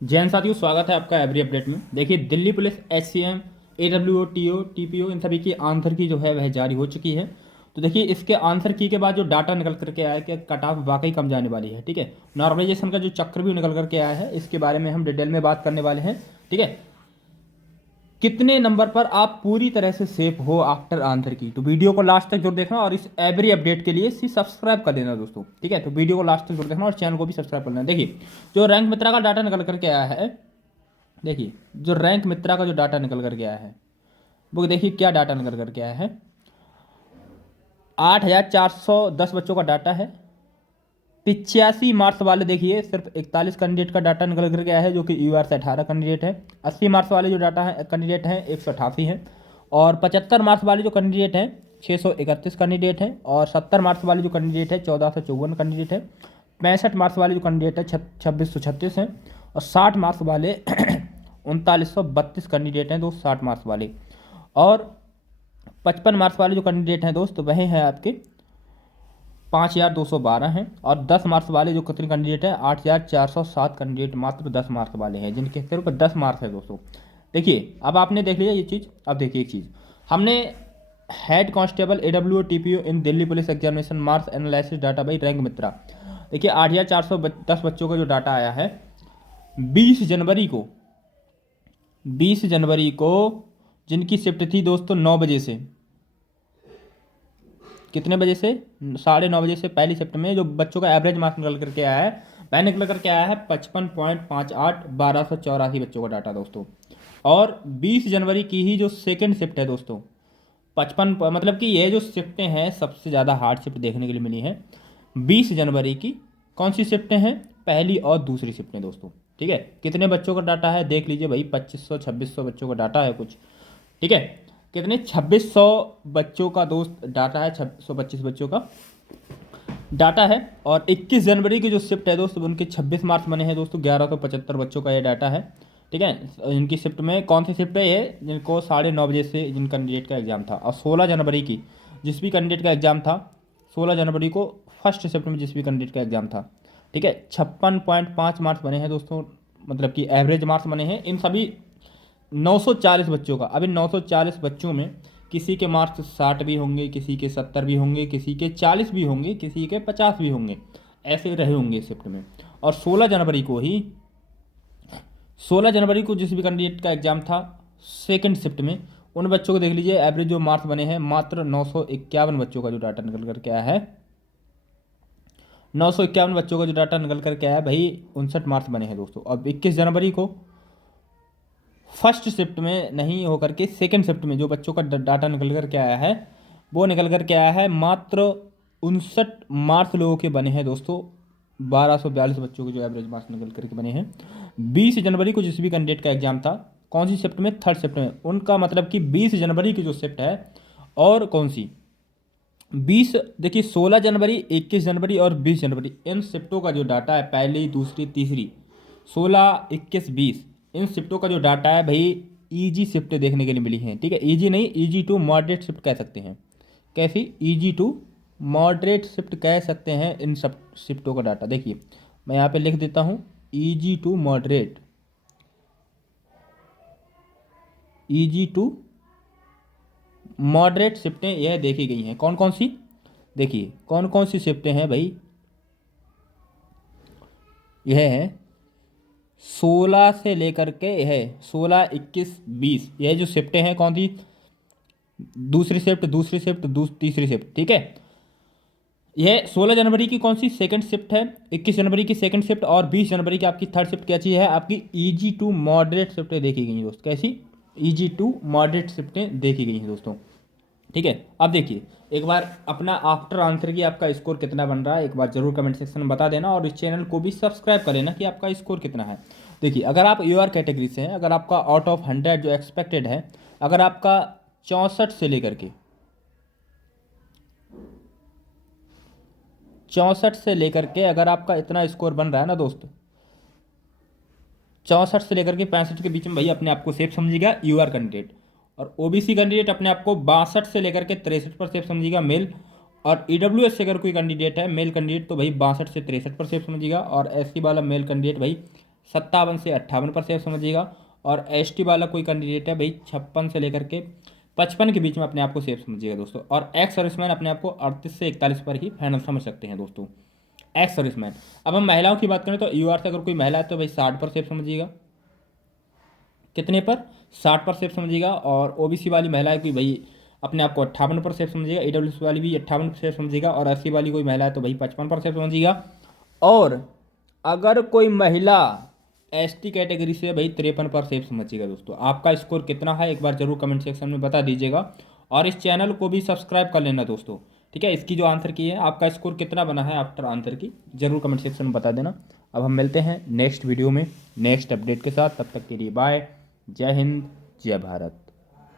जैन साथियों, स्वागत है आपका एवरी अपडेट में। देखिए, Delhi police HCM, AWO, TO, TPO इन सभी की आंसर की जो है वह जारी हो चुकी है। तो देखिए, इसके आंसर की के बाद जो डाटा निकल करके आया कि कट ऑफ वाकई कम जाने वाली है। ठीक है, नॉर्मलाइजेशन का जो चक्र भी निकल करके आया है, इसके बारे में हम डिटेल में बात करने वाले हैं। ठीक है, कितने नंबर पर आप पूरी तरह से सेफ हो आफ्टर आंसर की, तो वीडियो को लास्ट तक जरूर देखना और इस एवरी अपडेट के लिए इसी सब्सक्राइब कर देना दोस्तों। ठीक है, तो वीडियो को लास्ट तक जरूर देखना और चैनल को भी सब्सक्राइब कर लेना। देखिए, जो रैंक मित्रा का डाटा निकल करके आया है, देखिए जो रैंक मित्रा का जो डाटा निकल कर गया है, वो देखिए क्या डाटा निकल कर गया है। 8,410 बच्चों का डाटा है। 85 मार्क्स वाले देखिए सिर्फ 41 कैंडिडेट का डाटा निकल कर गया है, जो कि यूआर से 18 कैंडिडेट है। 80 मार्क्स वाले जो डाटा है कैंडिडेट हैं 188 हैं। और 75 मार्क्स वाले जो कैंडिडेट हैं 631 कैंडिडेट हैं। और 70 मार्क्स वाले जो कैंडिडेट है 1454 कैंडिडेट है। 65 मार्क्स वाले जो कैंडिडेट है 2636 हैं। और 60 मार्क्स वाले 3932 कैंडिडेट हैं दोस्त, 60 मार्क्स वाले। और 55 मार्क्स वाले जो कैंडिडेट हैं दोस्त, वह हैं आपके 5,212 हैं। और 10 मार्क्स वाले जो कितने कैंडिडेट हैं, 8,407 कैंडिडेट मात्र 10 मार्क्स वाले हैं, जिनके सिर्फ 10 मार्क्स है दोस्तों। देखिए, अब आपने देख लिया ये चीज़। अब देखिए एक चीज़, हमने head constable AW TPO in Delhi police examination marks analysis data by rank मित्रा। देखिए, 8,410 बच्चों का जो डाटा आया है 20 जनवरी को, 20 जनवरी को जिनकी शिफ्ट थी दोस्तों 9 बजे से, कितने बजे से, 9:30 बजे से पहली शिफ्ट में जो बच्चों का एवरेज मार्क्स निकल करके आया है, वह निकल करके आया है 55.58, 1284 बच्चों का डाटा दोस्तों। और 20 जनवरी की ही जो सेकंड शिफ्ट है दोस्तों, 55, मतलब कि ये जो शिफ्टें हैं सबसे ज़्यादा हार्ड शिफ्ट देखने के लिए मिली है 20 जनवरी की। कौन सी शिफ्टें हैं, पहली और दूसरी शिफ्टें दोस्तों। ठीक है, कितने बच्चों का डाटा है देख लीजिए भाई, 2500-2600 बच्चों का डाटा है कुछ। ठीक है, कितने, 2600 बच्चों का दोस्त डाटा है, 625 बच्चों का डाटा है। और 21 जनवरी की जो शिफ्ट है दोस्त, उनके 26 मार्क्स बने हैं दोस्तों, 1175 बच्चों का ये डाटा है। ठीक है, इनकी शिफ्ट में कौन सी शिफ्ट है ये, जिनको 9:30 बजे से जिन कैंडिडेट का एग्जाम था। और 16 जनवरी की जिस भी कैंडिडेट का एग्जाम था, 16 जनवरी को फर्स्ट शिफ्ट में जिस भी कैंडिडेट का एग्जाम था, ठीक है, 56.5 मार्क्स बने हैं दोस्तों, मतलब कि एवरेज मार्क्स बने हैं इन सभी 940 बच्चों का। अब इन 940 बच्चों में किसी के मार्क्स 60 भी होंगे, किसी के 70 भी होंगे, किसी के 40 भी होंगे, किसी के 50 भी होंगे, ऐसे रहे होंगे शिफ्ट में। और 16 जनवरी को जिस भी कैंडिडेट का एग्जाम था सेकंड शिफ्ट में, उन बच्चों को देख लीजिए, एवरेज जो मार्क्स बने हैं मात्र 951 बच्चों का जो डाटा निकल करके आया है, 951 बच्चों का जो डाटा निकल करके आया है भाई, 59 मार्क्स बने हैं दोस्तों। अब 21 जनवरी को फर्स्ट शिफ्ट में नहीं होकर के सेकंड शिफ्ट में जो बच्चों का डाटा निकल कर के आया है, वो निकल कर के आया है मात्र 59 मार्क्स लोगों के बने हैं दोस्तों। 1242 बच्चों के जो एवरेज मार्क्स निकल करके बने हैं 20 जनवरी को जिस भी कैंडिडेट का एग्जाम था, कौन सी शिफ्ट में, थर्ड शिफ्ट में, उनका मतलब कि 20 जनवरी की जो शिफ्ट है, और कौन सी 20, देखिए 16 जनवरी, 21 जनवरी और 20 जनवरी, इन शिफ्टों का जो डाटा है, पहली, दूसरी, तीसरी, 16, 21, 20, इन शिफ्टों का जो डाटा है भाई, ईजी शिफ्टें देखने के लिए मिली हैं। ठीक है, ईजी नहीं, ईजी टू मॉडरेट शिफ्ट कह सकते हैं। कैसी, ईजी टू मॉडरेट शिफ्ट कह सकते हैं इन सब शिफ्टों का डाटा। देखिए, मैं यहाँ पे लिख देता हूँ, easy to moderate, easy to moderate शिफ्टें यह देखी गई हैं। कौन कौन सी, देखिए कौन कौन सी शिफ्टें हैं भाई, यह है 16 से लेकर के, यह 16, 21, 20, यह जो शिफ्टें हैं कौन सी, दूसरी शिफ्ट, दूसरी शिफ्ट, तीसरी शिफ्ट। ठीक है, यह 16 जनवरी की कौन सी सेकंड शिफ्ट है, 21 जनवरी की सेकंड शिफ्ट, और 20 जनवरी की आपकी थर्ड शिफ्ट क्या चीज़ है, आपकी ईजी टू मॉडरेट शिफ्टें देखी गई हैं दोस्त। कैसी, ईजी टू मॉडरेट शिफ्टें देखी गई हैं दोस्तों। ठीक है, अब देखिए एक बार अपना आफ्टर आंसर की आपका स्कोर कितना बन रहा है, एक बार जरूर कमेंट सेक्शन में बता देना, और इस चैनल को भी सब्सक्राइब कर लेना कि आपका स्कोर कितना है। देखिए, अगर आप यूआर कैटेगरी से हैं, अगर आपका आउट ऑफ 100 जो एक्सपेक्टेड है, अगर आपका 64 से लेकर के 64 से लेकर के अगर आपका इतना स्कोर बन रहा है ना दोस्त, 64 से लेकर के 65 के बीच में, भैया अपने आप को सेफ समझिएगा यूआर कैंडिडेट। और ओबीसी कैंडिडेट अपने आप को 62 से लेकर के 63 पर सेफ समझिएगा मेल। और ईडब्ल्यूएस से अगर कोई कैंडिडेट है मेल कैंडिडेट, तो भाई 62 से 63 पर सेफ समझिएगा। और एससी वाला मेल कैंडिडेट भाई 57 से 58 पर सेफ समझिएगा। और एसटी वाला कोई कैंडिडेट है भाई 56 से लेकर के 55 के बीच में अपने आप को सेफ समझिएगा दोस्तों। और एक्स सर्विसमैन अपने आप को 38 से 41 पर ही फाइनल समझ सकते हैं दोस्तों, एक्स सर्विसमैन। अब हम महिलाओं की बात करें तो यूआर से अगर कोई महिला है तो भाई 60 पर सेफ समझिएगा, कितने पर, 60 पर सेफ समझिएगा। और ओबीसी वाली महिला है कि भाई अपने आप को 58 पर सेफ समझिएगा, ईडब्ल्यूएस वाली भी 58 पर सेफ समझिएगा। और 80 वाली कोई महिला है तो भाई 55 पर सेफ समझिएगा। और अगर कोई महिला एसटी कैटेगरी से भाई 53 पर सेफ समझिएगा दोस्तों। आपका स्कोर कितना है एक बार जरूर कमेंट सेक्शन में बता दीजिएगा। और इस चैनल को भी सब्सक्राइब कर लेना दोस्तों, ठीक है। इसकी जो आंसर की है आपका स्कोर कितना बना है आफ्टर आंसर की, जरूर कमेंट सेक्शन में बता देना। अब हम मिलते हैं नेक्स्ट वीडियो में नेक्स्ट अपडेट के साथ, तब तक के लिए बाय, जय हिंद, जय भारत।